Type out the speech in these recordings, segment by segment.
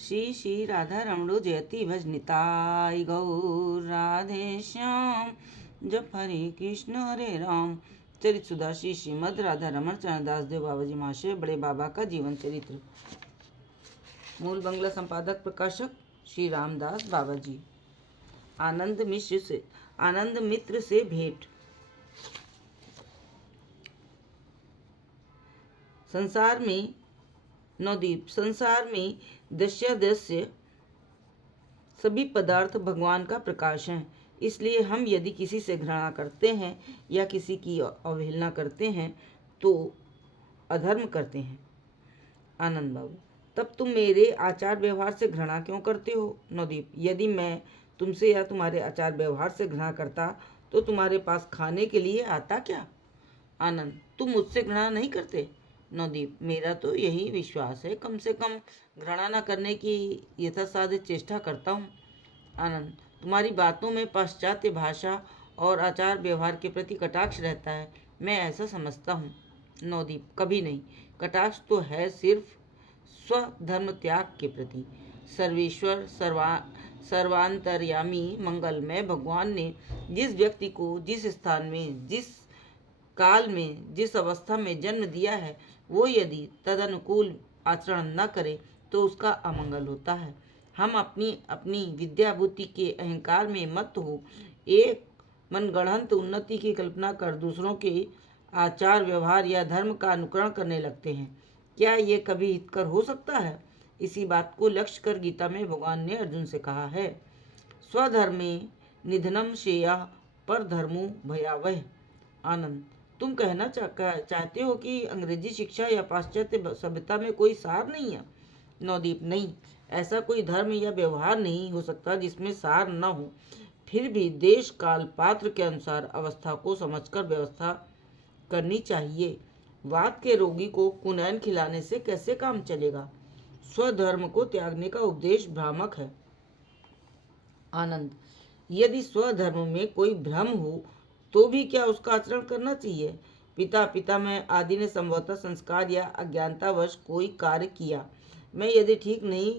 श्री श्री राधा रमणो जयति भजनिताय गौर राधे श्याम। जप हरे कृष्ण हरे राम। चरित सुधा श्री श्रीमद राधा रमण चरण दास देव बाबा जी महाशय बड़े बाबा का जीवन चरित्र। मूल बंगला संपादक प्रकाशक श्री रामदास बाबा जी। आनंद मित्र से भेंट। संसार में दृश्य सभी पदार्थ भगवान का प्रकाश हैं। इसलिए हम यदि किसी से घृणा करते हैं या किसी की अवहेलना करते हैं तो अधर्म करते हैं। आनंद बाबू, तब तुम मेरे आचार व्यवहार से घृणा क्यों करते हो? नवदीप, यदि मैं तुमसे या तुम्हारे आचार व्यवहार से घृणा करता तो तुम्हारे पास खाने के लिए आता क्या? आनंद, तुम मुझसे घृणा नहीं करते? नवदीप, मेरा तो यही विश्वास है, कम से कम घृणा न करने की यथासाध्य चेष्टा करता हूँ। आनंद, तुम्हारी बातों में पाश्चात्य भाषा और आचार व्यवहार के प्रति कटाक्ष रहता है, मैं ऐसा समझता हूँ। नवदीप, कभी नहीं। कटाक्ष तो है सिर्फ स्वधर्म त्याग के प्रति। सर्वेश्वर सर्वांतर्यामी मंगलमय भगवान ने जिस व्यक्ति को जिस स्थान में, जिस काल में, जिस अवस्था में जन्म दिया है, वो यदि तदनुकूल आचरण न करे तो उसका अमंगल होता है। हम अपनी अपनी विद्या बुद्धि के अहंकार में मत हो एक मनगढ़ंत उन्नति की कल्पना कर दूसरों के आचार व्यवहार या धर्म का अनुकरण करने लगते हैं। क्या ये कभी हितकर हो सकता है? इसी बात को लक्ष्य कर गीता में भगवान ने अर्जुन से कहा है, स्वधर्मे निधनम श्रेया पर धर्मो भयावह। आनंद, तुम कहना चाहते हो कि अंग्रेजी शिक्षा या पाश्चात्य सभ्यता में कोई सार नहीं है? नवदीप, नहीं, ऐसा कोई धर्म या व्यवहार नहीं हो सकता जिसमें सार न हो। फिर भी देश काल पात्र के अनुसार अवस्था को समझकर व्यवस्था करनी चाहिए। वात के रोगी को कुनैन खिलाने से कैसे काम चलेगा? स्वधर्म को त्यागने का उपदेश भ्रामक है। आनंद, यदि स्वधर्म में कोई भ्रम हो तो भी क्या उसका आचरण करना चाहिए? पितामह आदि ने संभवतः संस्कार या अज्ञानतावश कोई कार्य किया, मैं यदि ठीक नहीं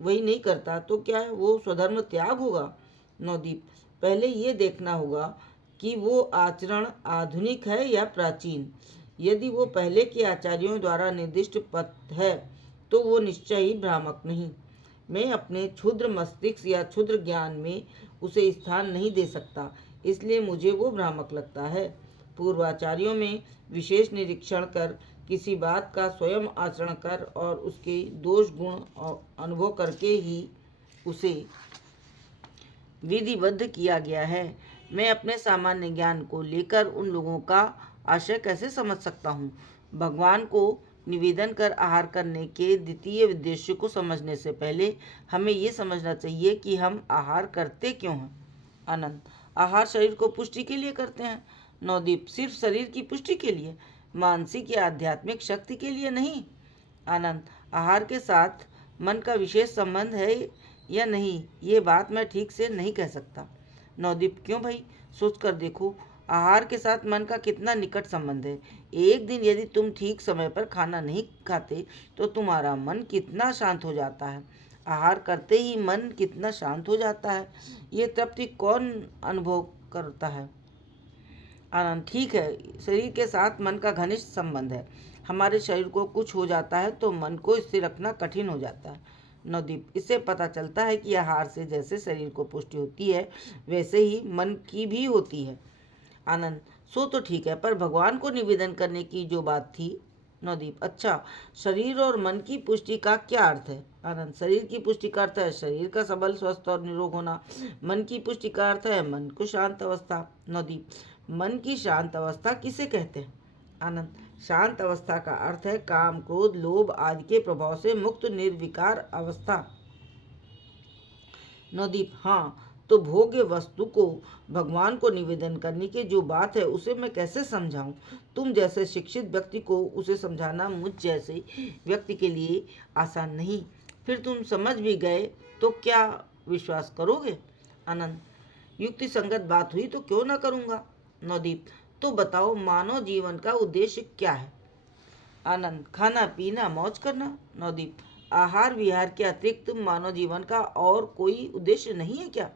वही नहीं करता तो क्या वो स्वधर्म त्याग होगा? नवदीप, पहले ये देखना होगा कि वो आचरण आधुनिक है या प्राचीन। यदि वो पहले के आचार्यों द्वारा निर्दिष्ट पथ है तो वो निश्चय ही भ्रामक नहीं। मैं अपने क्षुद्र मस्तिष्क या क्षुद्र ज्ञान में उसे स्थान नहीं दे सकता, इसलिए मुझे वो भ्रामक लगता है। पूर्वाचार्यों में विशेष निरीक्षण कर, किसी बात का स्वयं आचरण कर और उसके दोष गुण और अनुभव करके ही उसे विधिबद्ध किया गया है। मैं अपने सामान्य ज्ञान को लेकर उन लोगों का आशय कैसे समझ सकता हूँ? भगवान को निवेदन कर आहार करने के द्वितीय उद्देश्य को समझने से पहले हमें ये समझना चाहिए कि हम आहार करते क्यों हैं। आनंद, आहार शरीर को पुष्टि के लिए करते हैं। नवदीप, सिर्फ शरीर की पुष्टि के लिए, मानसिक या आध्यात्मिक शक्ति के लिए नहीं। आनंद, आहार के साथ मन का विशेष संबंध है या नहीं, ये बात मैं ठीक से नहीं कह सकता। नवदीप, क्यों भाई? सोच कर देखो, आहार के साथ मन का कितना निकट संबंध है। एक दिन यदि तुम ठीक समय पर खाना नहीं खाते तो तुम्हारा मन कितना शांत हो जाता है। आहार करते ही मन कितना शांत हो जाता है, ये तृप्ति कौन अनुभव करता है? आनंद, ठीक है, शरीर के साथ मन का घनिष्ठ संबंध है। हमारे शरीर को कुछ हो जाता है तो मन को स्थिर रखना कठिन हो जाता है। नवदीप, इससे पता चलता है कि आहार से जैसे शरीर को पुष्टि होती है वैसे ही मन की भी होती है। आनंद, सो तो ठीक है, पर भगवान को निवेदन करने की जो बात थी। नवदीप, अच्छा, शरीर और मन की पुष्टि का क्या अर्थ है? आनंद, शरीर की पुष्टि का अर्थ है शरीर का सबल स्वस्थ और निरोग होना। मन की पुष्टि का अर्थ है मन को शांत अवस्था। नवदीप, मन की शांत अवस्था किसे कहते हैं? आनंद, शांत अवस्था का अर्थ है काम क्रोध लोभ आदि के प्रभाव से मुक्त निर्विकार अवस्था। नवदीप, हाँ, तो भोग्य वस्तु को भगवान को निवेदन करने की जो बात है उसे मैं कैसे समझाऊं? तुम जैसे शिक्षित व्यक्ति को उसे समझाना मुझ जैसे व्यक्ति के लिए आसान नहीं। फिर तुम समझ भी गए तो क्या विश्वास करोगे? आनंद, युक्ति संगत बात हुई तो क्यों ना करूँगा। नवदीप, तो बताओ, मानव जीवन का उद्देश्य क्या है? आनंद, खाना पीना मौज करना। नवदीप, आहार विहार के अतिरिक्त मानव जीवन का और कोई उद्देश्य नहीं है क्या?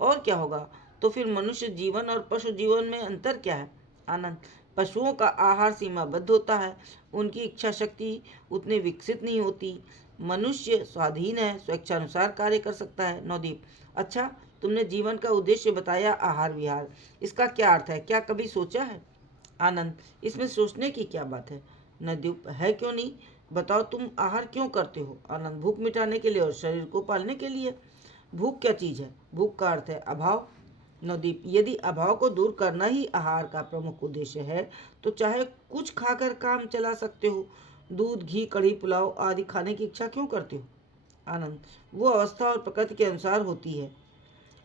और क्या होगा? तो फिर मनुष्य जीवन और पशु जीवन में अंतर क्या है? आनंद। पशुओं का आहार सीमाबद्ध होता है, उनकी इच्छा शक्ति उतनी विकसित नहीं होती। मनुष्य स्वाधीन है, स्वेच्छानुसार कार्य कर सकता है। नवदीप। अच्छा, तुमने जीवन का उद्देश्य बताया आहार विहार, इसका क्या अर्थ है? क्या कभी सोचा है? आनंद। इसमें सोचने की क्या बात है? नवदीप। है क्यों नहीं? बताओ, तुम आहार क्यों करते हो? आनंद। भूख मिटाने के लिए और शरीर को पालने के लिए। भूख क्या चीज है? भूख का अर्थ है अभाव। नवदीप। यदि अभाव को दूर करना ही आहार का प्रमुख उद्देश्य है तो चाहे कुछ खाकर काम चला सकते हो। दूध, घी, कढ़ी, पुलाव आदि खाने की इच्छा क्यों करते हो? आनंद। वो अवस्था और प्रकृति के अनुसार होती है।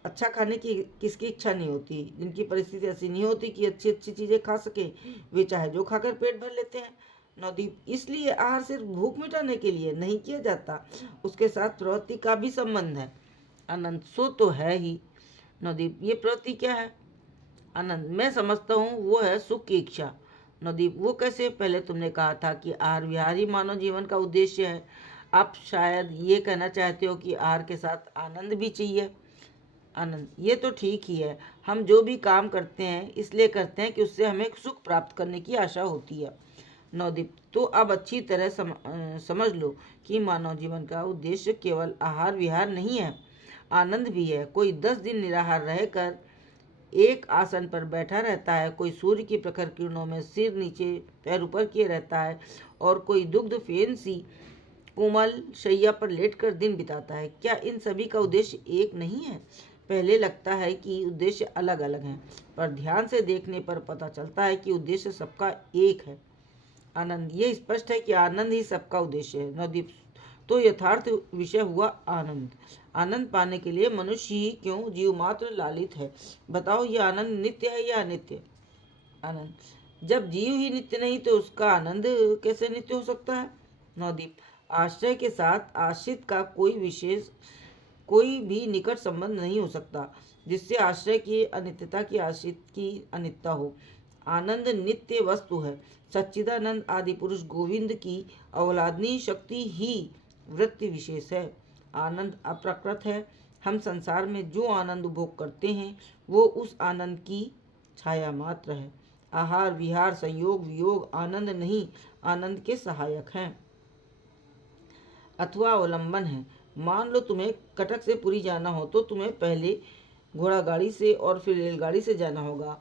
अच्छा खाने की किसकी इच्छा नहीं होती? जिनकी परिस्थिति ऐसी नहीं होती कि अच्छी अच्छी चीजें खा सके, वे चाहे जो खाकर पेट भर लेते हैं। नवदीप। इसलिए आहार सिर्फ भूख मिटाने के लिए नहीं किया जाता, उसके साथ प्रवृत्ति का भी संबंध है। आनंद। सो तो है ही। नवदीप। ये प्रवृत्ति क्या है? आनंद। मैं समझता हूँ वो है सुख की इच्छा। नवदीप। वो कैसे? पहले तुमने कहा था कि आहार विहार ही मानव जीवन का उद्देश्य है। आप शायद ये कहना चाहते हो कि आहार के साथ आनंद भी चाहिए। आनंद। ये तो ठीक ही है, हम जो भी काम करते हैं इसलिए करते हैं कि उससे हमें सुख प्राप्त करने की आशा होती है। नवदीप। तो अब अच्छी तरह समझ लो कि मानव जीवन का उद्देश्य केवल आहार विहार नहीं है, आनंद भी है। कोई 10 दिन निराहार रहकर एक आसन पर बैठा रहता है, कोई सूर्य की प्रखर किरणों में सिर नीचे पैर ऊपर किए रहता है, और कोई दुग्ध फेन सी कोमल शैया पर लेटकर दिन बिताता है। क्या इन सभी का उद्देश्य एक नहीं है? पहले लगता है कि उद्देश्य अलग अलग हैं, पर ध्यान से देखने पर पता चलता है कि उद्देश्य सबका एक है। आनंद। ये स्पष्ट है कि आनंद ही सबका उद्देश्य है। नवदीप। तो यथार्थ विषय हुआ आनंद। आनंद पाने के लिए मनुष्य ही क्यों जीव मात्र लालित है? बताओ, ये आनंद नित्य है या अनित्य? आनंद। जब जीव ही नित्य नहीं तो उसका आनंद कैसे नित्य हो सकता है? नवदीप। आश्रय के साथ आश्रित का कोई भी निकट संबंध नहीं हो सकता जिससे आश्रय की अनित्यता की आश्रित की अनित्यता हो। आनंद नित्य वस्तु है। सच्चिदानंद आदि पुरुष गोविंद की अवलादनीय शक्ति ही वृत्ति विशेष है। आनंद अप्रकृत है। हम संसार में जो आनंद उपभोग करते हैं वो उस आनंद की छाया मात्र है। आहार विहार संयोग वियोग आनंद नहीं, आनंद के सहायक हैं अथवा अवलंबन है। मान लो तुम्हें कटक से पुरी जाना हो तो तुम्हें पहले घोड़ा गाड़ी से और फिर रेलगाड़ी से जाना होगा।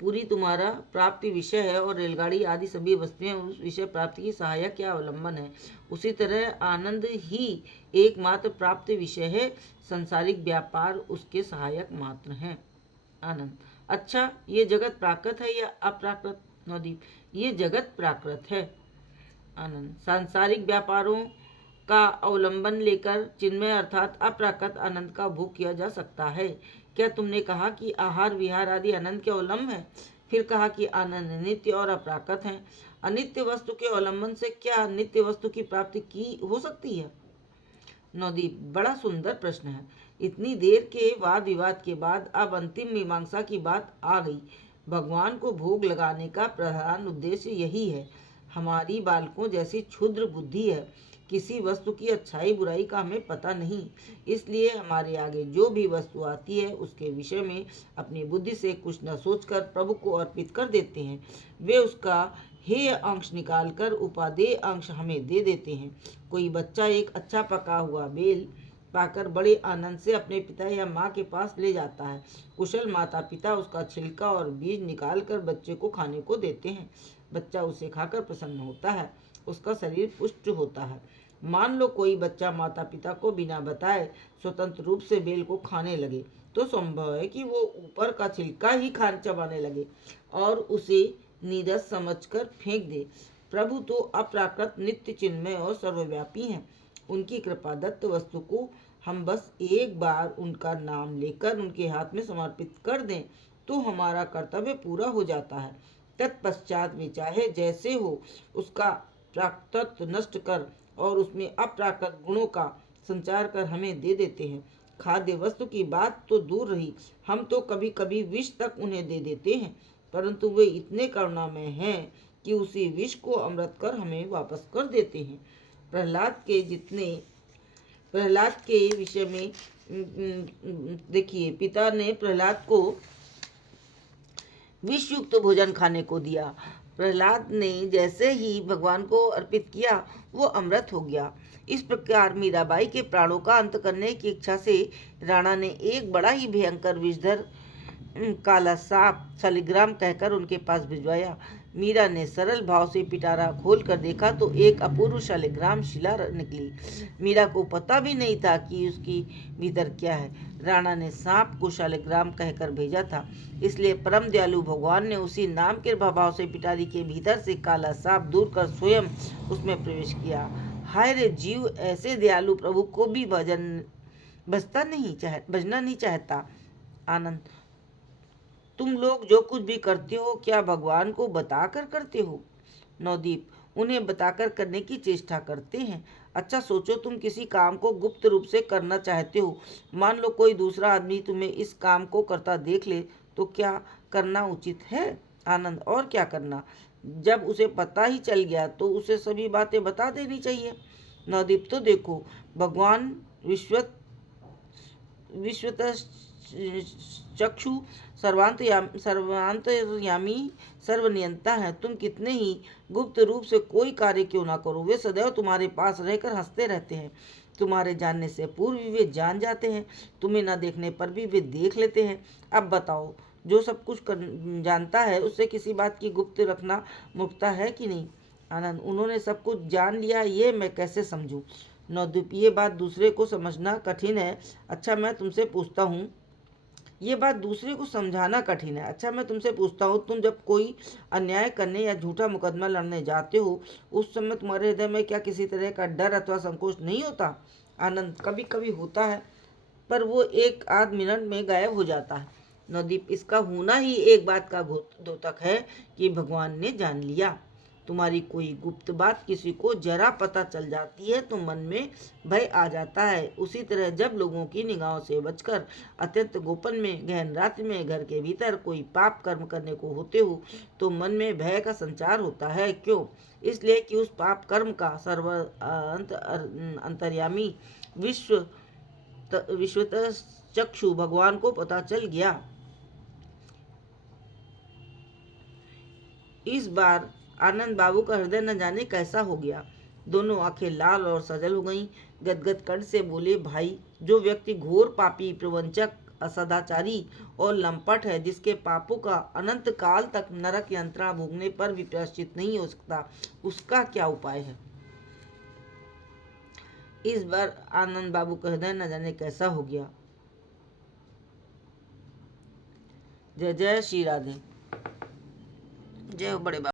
पूरी तुम्हारा प्राप्ति विषय है और रेलगाड़ी आदि सभी वस्तुएं उस विषय प्राप्ति की सहायक या अवलंबन है। उसी तरह आनंद ही एकमात्र प्राप्ति विषय है, संसारिक व्यापार उसके सहायक मात्र हैं। आनंद। अच्छा, ये जगत प्राकृत है या अप्राकृत? नवदीप। ये जगत प्राकृत है। आनंद। सांसारिक व्यापारों का अवलंबन लेकर चिन्मय अर्थात अप्राकृत आनंद का उपभोग किया जा सकता है। क्या तुमने कहा कि आहार विहार आदि आनंद के अवलंब है? फिर कहा कि आनंद नित्य और अप्राकृत है। अनित्य वस्तु के अवलंबन से क्या नित्य वस्तु की प्राप्ति की हो सकती है? नवदीप। बड़ा सुंदर प्रश्न है। इतनी देर के वाद विवाद के बाद अब अंतिम मीमांसा की बात आ गई। भगवान को भोग लगाने का प्रधान उद्देश्य यही है। हमारी बालकों जैसी क्षुद्र बुद्धि है, किसी वस्तु की अच्छाई बुराई का हमें पता नहीं, इसलिए हमारे आगे जो भी वस्तु आती है उसके विषय में अपनी बुद्धि से कुछ न सोचकर प्रभु को अर्पित कर देते हैं। वे उसका हेय अंश निकालकर उपादेय अंश हमें दे देते हैं। कोई बच्चा एक अच्छा पका हुआ बेल पाकर बड़े आनंद से अपने पिता या माँ के पास ले जाता है। कुशल माता पिता उसका छिलका और बीज निकालकर बच्चे को खाने को देते हैं। बच्चा उसे खाकर प्रसन्न होता है, उसका शरीर पुष्ट होता है। मान लो कोई बच्चा माता पिता को बिना बताए स्वतंत्र रूप से बेल को खाने लगे, तो संभव है कि वो ऊपर का छिलका ही खान चबाने लगे और उसे नीरस समझकर फेंक दे। प्रभु तो अप्राकृत नित्य चिन्मय और सर्वव्यापी हैं। उनकी कृपा दत्त वस्तु को हम बस एक बार उनका नाम लेकर उनके हाथ में समर्पित कर दें तो हमारा कर्तव्य पूरा हो जाता है। तत्पश्चात वे चाहे जैसे हो उसका प्राकृत नष्ट कर और उसमें अप्राकृत गुणों का संचार कर हमें दे देते हैं। खाद्य वस्तु की बात तो दूर रही, हम तो कभी कभी विष तक उन्हें दे देते हैं, परंतु वे इतने करुणामय हैं कि उसी विष को अमृत कर हमें वापस कर देते हैं। प्रहलाद के विषय में देखिए, पिता ने प्रहलाद को विषयुक्त भोजन खाने को दिया। प्रहलाद ने जैसे ही भगवान को अर्पित किया वो अमृत हो गया। इस प्रकार मीराबाई के प्राणों का अंत करने की इच्छा से राणा ने एक बड़ा ही भयंकर विषधर काला सांप शालिग्राम कहकर उनके पास भिजवाया। मीरा ने सरल भाव से पिटारा खोल कर देखा तो एक अपूर्व शालिग्राम शिला निकली। मीरा को पता भी नहीं था कि उसकी भीतर क्या है। राणा ने सांप को शालिग्राम कहकर भेजा था, इसलिए परम दयालु भगवान ने उसी नाम के प्रभाव से पिटारी के भीतर से काला सांप दूर कर स्वयं उसमें प्रवेश किया। हाय रे जीव, ऐसे दयालु प्रभु को भी बजना नहीं चाहता। आनंद, तुम लोग जो कुछ भी करते हो क्या भगवान को बताकर करते हो? नवदीप, उन्हें बताकर करने की चेष्टा करते हैं। अच्छा सोचो, तुम किसी काम को गुप्त रूप से करना चाहते हो। मान लो कोई दूसरा आदमी तुम्हें इस काम को करता देख ले तो क्या करना उचित है? आनंद, और क्या करना? जब उसे पता ही चल गया तो उसे सभी बातें बता देनी चाहिए। नवदीप, तो देखो, भगवान विश्वतश्चक्षु सर्वांतर्यामी सर्वनियंता है। तुम कितने ही गुप्त रूप से कोई कार्य क्यों ना करो, वे सदैव तुम्हारे पास रहकर हंसते रहते हैं। तुम्हारे जानने से पूर्व भी वे जान जाते हैं, तुम्हें न देखने पर भी वे देख लेते हैं। अब बताओ, जो सब कुछ जानता है उससे किसी बात की गुप्त रखना मुक्ता है कि नहीं? आनंद, उन्होंने सब कुछ जान लिया, ये मैं कैसे समझूं? नवदीप, ये बात दूसरे को समझना कठिन है। अच्छा मैं तुमसे पूछता हूँ, ये बात दूसरे को समझाना कठिन है। अच्छा मैं तुमसे पूछता हूँ, तुम जब कोई अन्याय करने या झूठा मुकदमा लड़ने जाते हो उस समय तुम्हारे हृदय में क्या किसी तरह का डर अथवा संकोच नहीं होता? आनंद, कभी कभी होता है, पर वो एक आध मिनट में गायब हो जाता है। नवदीप, इसका होना ही एक बात का द्योतक है कि भगवान ने जान लिया। तुम्हारी कोई गुप्त बात किसी को जरा पता चल जाती है तो मन में भय आ जाता है। उसी तरह जब लोगों की निगाहों से बचकर अत्यंत गोपन में गहन रात्रि में घर के भीतर कोई पाप कर्म करने को होते हो तो मन में भय का संचार होता है। क्यों? इसलिए कि उस पाप कर्म का अंतर्यामी विश्वतश्चक्षु भगवान को पता चल गया। इस बार आनंद बाबू का हृदय न जाने कैसा हो गया। दोनों आंखें लाल और सजल हो गईं। गदगद कंठ से बोले, भाई, जो व्यक्ति घोर पापी, प्रवंचक, असदाचारी और लंपट है, जिसके पापों का अनंत काल तक नरक यंत्रणा भोगने पर भी प्रायश्चित नहीं हो सकता, उसका क्या उपाय है? इस बार आनंद बाबू का हृदय न जाने कैसा हो गया। जय जय श्री राधे। जय हो बड़े बाबा।